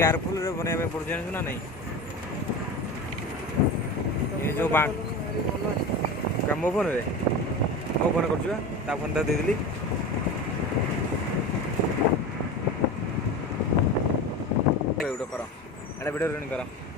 careful रे बने पड़ जान ना नहीं ये जो बाण क्या मो फोन रे मो फोन कर फोन तो देदेली वीडियो कर वीडियो रन कर